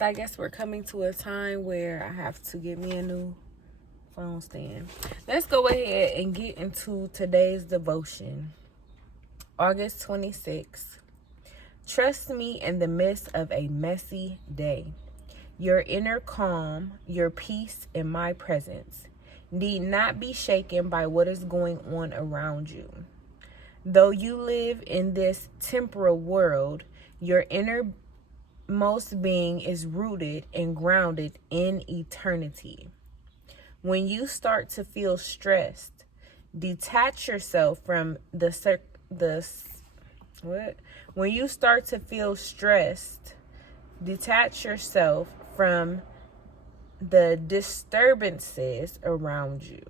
guys, I guess we're coming to a time where I have to get me a new phone stand. Let's go ahead and get into today's devotion. August 26th. Trust me in the midst of a messy day. Your inner calm, your peace in my presence, need not be shaken by what is going on around you. Though you live in this temporal world, your innermost being is rooted and grounded in eternity. When you start to feel stressed, detach yourself from When you start to feel stressed, detach yourself from the disturbances around you.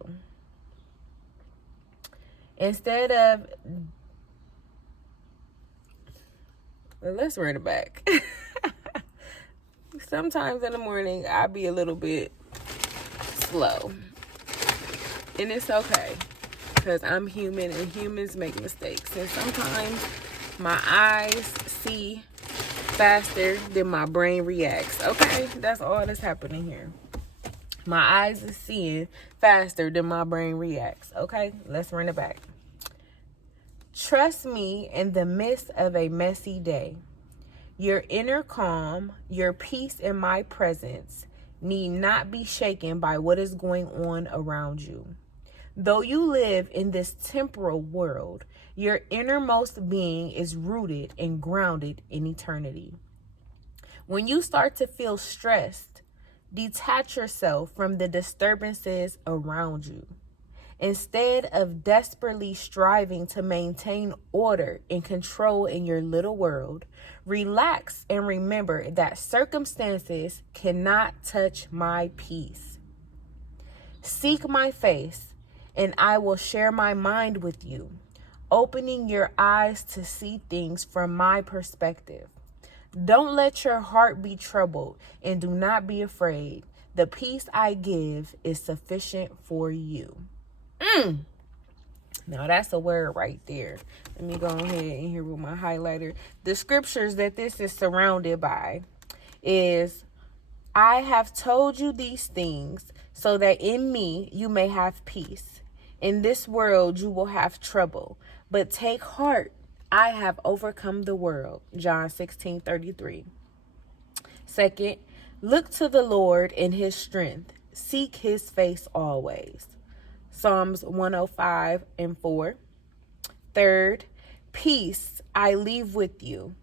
Instead of, let's run it back. Sometimes in the morning, I'll be a little bit slow. And it's okay, because I'm human and humans make mistakes. And sometimes my eyes see faster than my brain reacts. Okay, that's all that's happening here. My eyes is seeing faster than my brain reacts. Okay, let's run it back. Trust me in the midst of a messy day. Your inner calm, your peace in my presence, need not be shaken by what is going on around you. Though you live in this temporal world, your innermost being is rooted and grounded in eternity. When you start to feel stressed, detach yourself from the disturbances around you. Instead of desperately striving to maintain order and control in your little world, relax and remember that circumstances cannot touch my peace. Seek my face, and I will share my mind with you, opening your eyes to see things from my perspective. Don't let your heart be troubled, and do not be afraid. The peace I give is sufficient for you. Now that's a word right there. Let me go ahead and here with my highlighter. The scriptures that this is surrounded by is, I have told you these things so that in me you may have peace. In this world you will have trouble, but take heart. I have overcome the world. John 16:33. Second, look to the Lord in his strength. Seek his face always. Psalms 105:4. Third, peace I leave with you.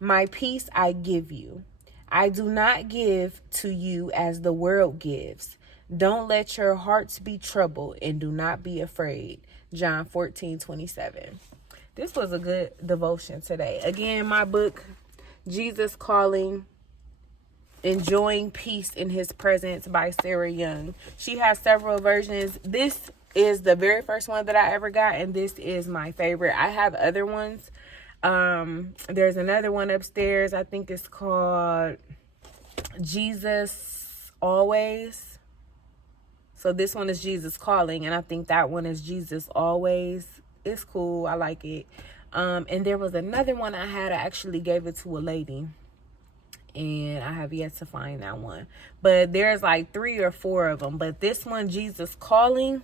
My peace I give you. I do not give to you as the world gives. Don't let your hearts be troubled and do not be afraid. John 14:27. This was a good devotion today. Again, my book, Jesus Calling, Enjoying Peace in His Presence by Sarah Young. She has several versions. This is the very first one that I ever got, and this is my favorite. I have other ones. There's another one upstairs. I think it's called Jesus Always. So this one is Jesus Calling, and I think that one is Jesus Always. It's cool. I like it. And there was another one I had. I actually gave it to a lady, and I have yet to find that one. But there's like 3 or 4 of them. But this one, Jesus Calling,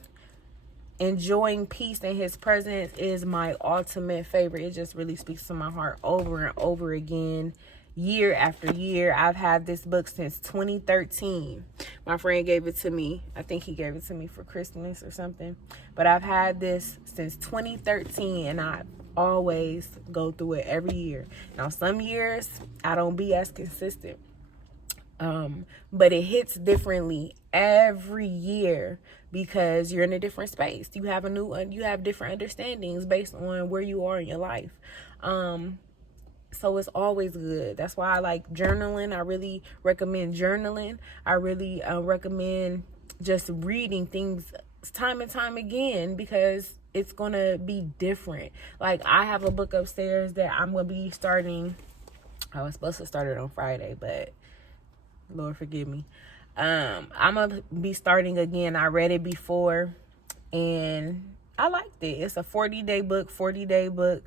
Enjoying Peace in His Presence, is my ultimate favorite. It just really speaks to my heart over and over again, year after year. I've had this book since 2013. My friend gave it to me. I think he gave it to me for Christmas or something. But I've had this since 2013, and I always go through it every year. Now, some years I don't be as consistent, but it hits differently every year because you're in a different space. You have different understandings based on where you are in your life. So it's always good. That's why I like journaling. I really recommend journaling. I really recommend just reading things time and time again, because it's going to be different. Like, I have a book upstairs that I'm going to be starting. I was supposed to start it on Friday, but Lord forgive me. I'm going to be starting again. I read it before, and I liked it. It's a 40-day book.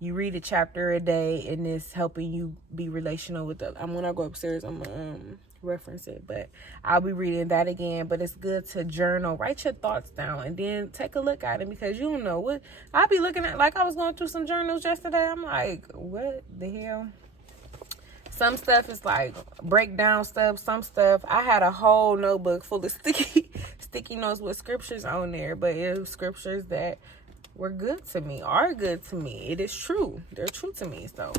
you read a chapter a day, and it's helping you be relational with when I go upstairs, I'm gonna reference it, but I'll be reading that again. But it's good to journal, write your thoughts down, and then take a look at it, because you don't know what I'll be looking at. Like, I was going through some journals yesterday. I'm like, what the hell? Some stuff is like breakdown stuff. Some stuff, I had a whole notebook full of sticky notes with scriptures on there, but it was scriptures that were good to me, are good to me. It is true. They're true to me. So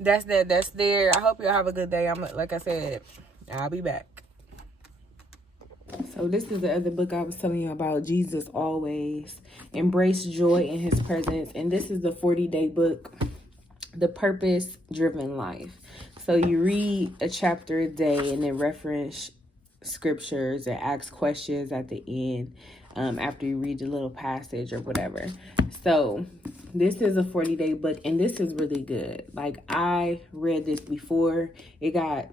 that's that. That's there. I hope y'all have a good day. Like I said, I'll be back. So this is the other book I was telling you about, Jesus Always. Embrace joy in his presence. And this is the 40-day book, The Purpose-Driven Life. So you read a chapter a day and then reference scriptures and ask questions at the end after you read the little passage or whatever. So this is a 40-day book, and this is really good. Like, I read this before. It got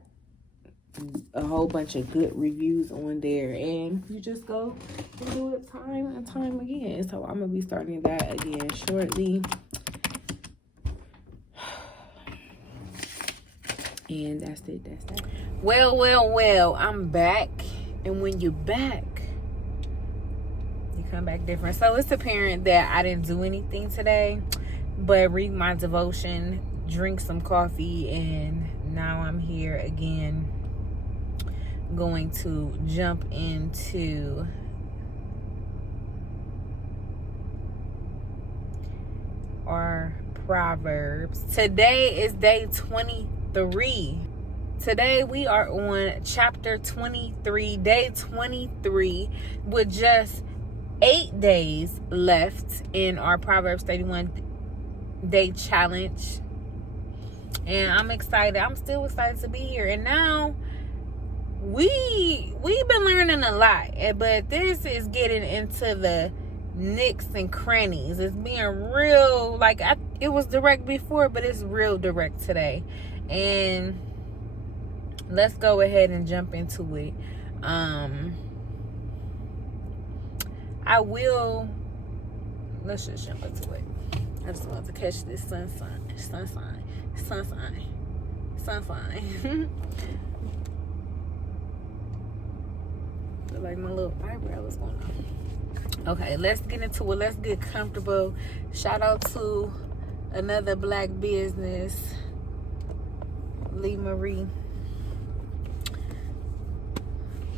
a whole bunch of good reviews on there, and you just go and do it time and time again. So I'm gonna be starting that again shortly. And that's it. That's that. Well, I'm back. And when you're back, you come back different. So it's apparent that I didn't do anything today, but read my devotion, drink some coffee, and now I'm here again, going to jump into our Proverbs. Today is day 23. Today we are on chapter 23, day 23, with just 8 days left in our Proverbs 31 day challenge. And I'm excited. I'm still excited to be here. And now we've been learning a lot, but this is getting into the nicks and crannies. It's being real, like it was direct before, but it's real direct today. And let's go ahead and jump into it. Let's just jump into it. I just want to catch this sunshine. Feel like my little eyebrow was going on. Okay, let's get into it. Let's get comfortable. Shout out to another black business, Lee Marie.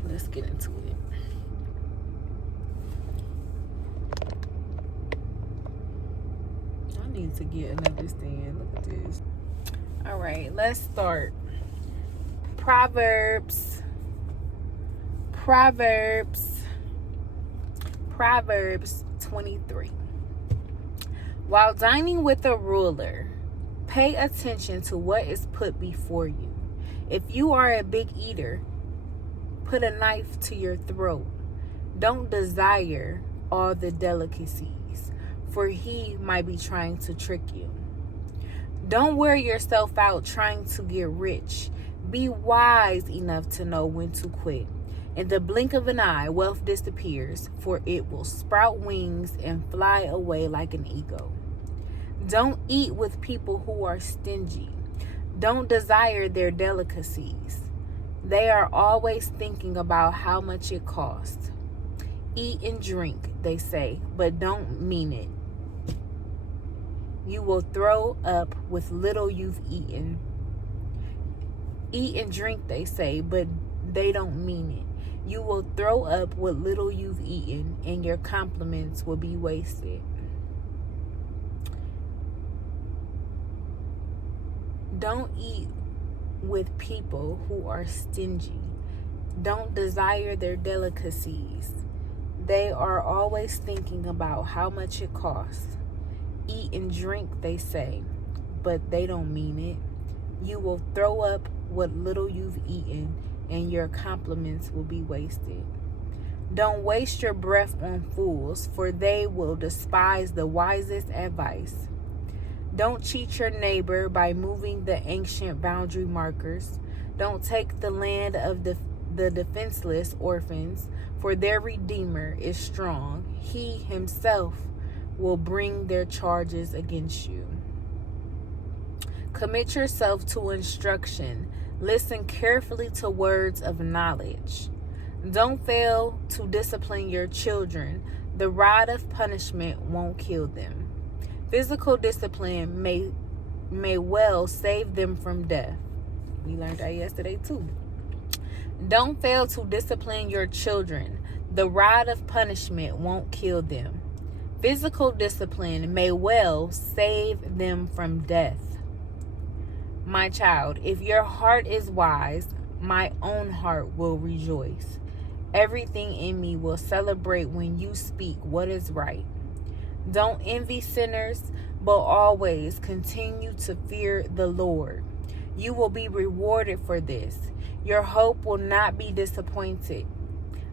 Let's get into it. I need to get another stand. Look at this. All right, let's start. Proverbs 23. While dining with a ruler, pay attention to what is put before you. If you are a big eater, put a knife to your throat. Don't desire all the delicacies, for he might be trying to trick you. Don't wear yourself out trying to get rich. Be wise enough to know when to quit. In the blink of an eye, wealth disappears, for it will sprout wings and fly away like an eagle. Don't eat with people who are stingy. Don't desire their delicacies. They are always thinking about how much it costs. Eat and drink, they say, but don't mean it. You will throw up with little you've eaten. Eat and drink, they say, but they don't mean it. You will throw up what little you've eaten, and your compliments will be wasted. Don't eat with people who are stingy. Don't desire their delicacies. They are always thinking about how much it costs. Eat and drink, they say, but they don't mean it. You will throw up what little you've eaten, and your compliments will be wasted. Don't waste your breath on fools, for they will despise the wisest advice. Don't cheat your neighbor by moving the ancient boundary markers. Don't take the land of the defenseless orphans, for their Redeemer is strong. He himself will bring their charges against you. Commit yourself to instruction. Listen carefully to words of knowledge. Don't fail to discipline your children. The rod of punishment won't kill them. Physical discipline may well save them from death. We learned that yesterday too. Don't fail to discipline your children. The rod of punishment won't kill them. Physical discipline may well save them from death. My child, if your heart is wise, my own heart will rejoice. Everything in me will celebrate when you speak what is right. Don't envy sinners, but always continue to fear the Lord. You will be rewarded for this. Your hope will not be disappointed.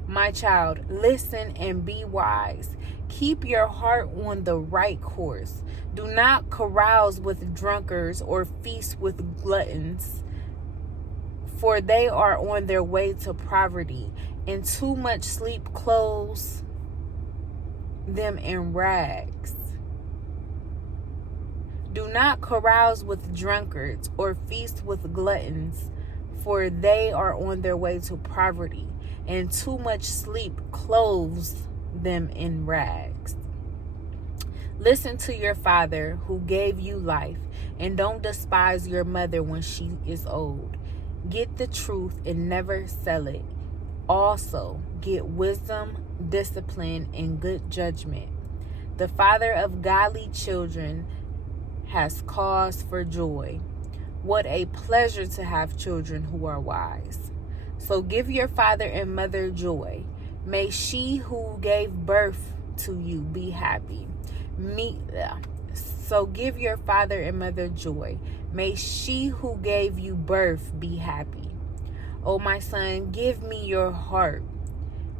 My child, listen and be wise. Keep your heart on the right course. Do not carouse with drunkards or feast with gluttons, for they are on their way to poverty, and too much sleep clothes them in rags. Do not carouse with drunkards or feast with gluttons, for they are on their way to poverty, and too much sleep clothes them in rags. Listen to your father who gave you life, and don't despise your mother when she is old. Get the truth and never sell it. Also, get wisdom, discipline, and good judgment. The father of godly children has cause for joy. What a pleasure to have children who are wise. So give your father and mother joy. May she who gave birth to you be happy. So give your father and mother joy. May she who gave you birth be happy. O my son, give me your heart.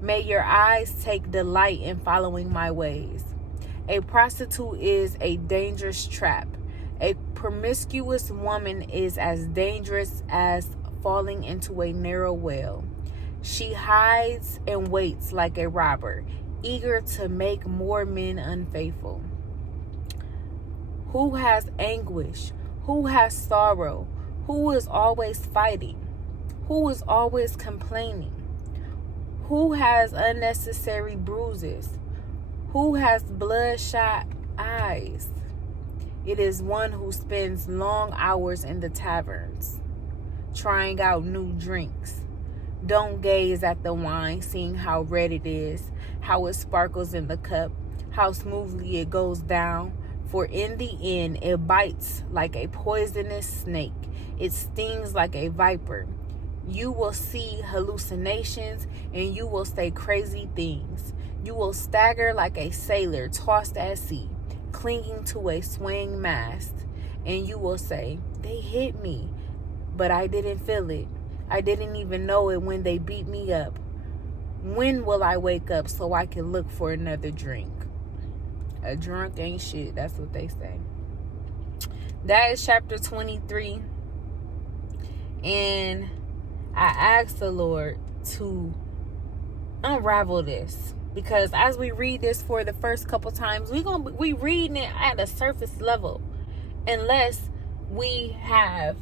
May your eyes take delight in following my ways. A prostitute is a dangerous trap. A promiscuous woman is as dangerous as falling into a narrow well. She hides and waits like a robber, eager to make more men unfaithful. Who has anguish? Who has sorrow? Who is always fighting? Who is always complaining? Who has unnecessary bruises? Who has bloodshot eyes? It is one who spends long hours in the taverns, trying out new drinks. Don't gaze at the wine, seeing how red it is, how it sparkles in the cup, how smoothly it goes down. For in the end, it bites like a poisonous snake. It stings like a viper. You will see hallucinations, and you will say crazy things. You will stagger like a sailor tossed at sea, clinging to a swaying mast. And you will say, they hit me, but I didn't feel it. I didn't even know it when they beat me up. When will I wake up so I can look for another drink? A drunk ain't shit. That's what they say. That is chapter 23. And I asked the Lord to unravel this, because as we read this for the first couple times, we reading it at a surface level, unless we have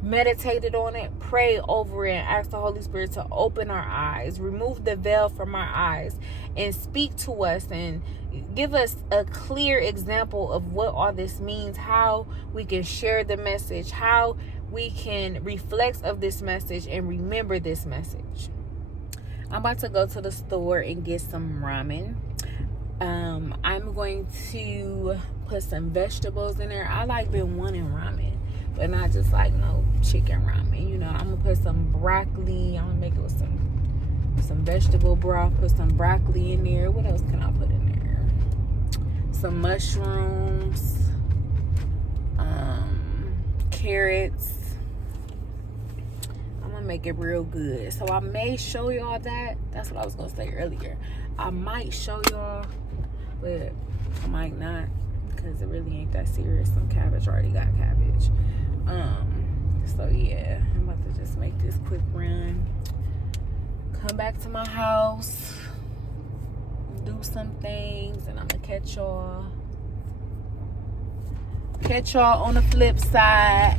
meditated on it, pray over it, and ask the Holy Spirit to open our eyes, remove the veil from our eyes, and speak to us and give us a clear example of what all this means, how we can share the message, how we can reflect of this message and remember this message. I'm about to go to the store and get some ramen. I'm going to put some vegetables in there. I been wanting ramen, but not just no chicken ramen. You know, I'm gonna put some broccoli. I'm gonna make it with some vegetable broth. Put some broccoli in there. What else can I put in there? Some mushrooms, carrots. I'm gonna make it real good. So I may show y'all that. That's what I was gonna say earlier. I might show y'all, but I might not, because it really ain't that serious. Some cabbage, already got cabbage. So yeah, I'm about to just make this quick run, come back to my house, do some things, and I'm gonna catch y'all Catch y'all on the flip side.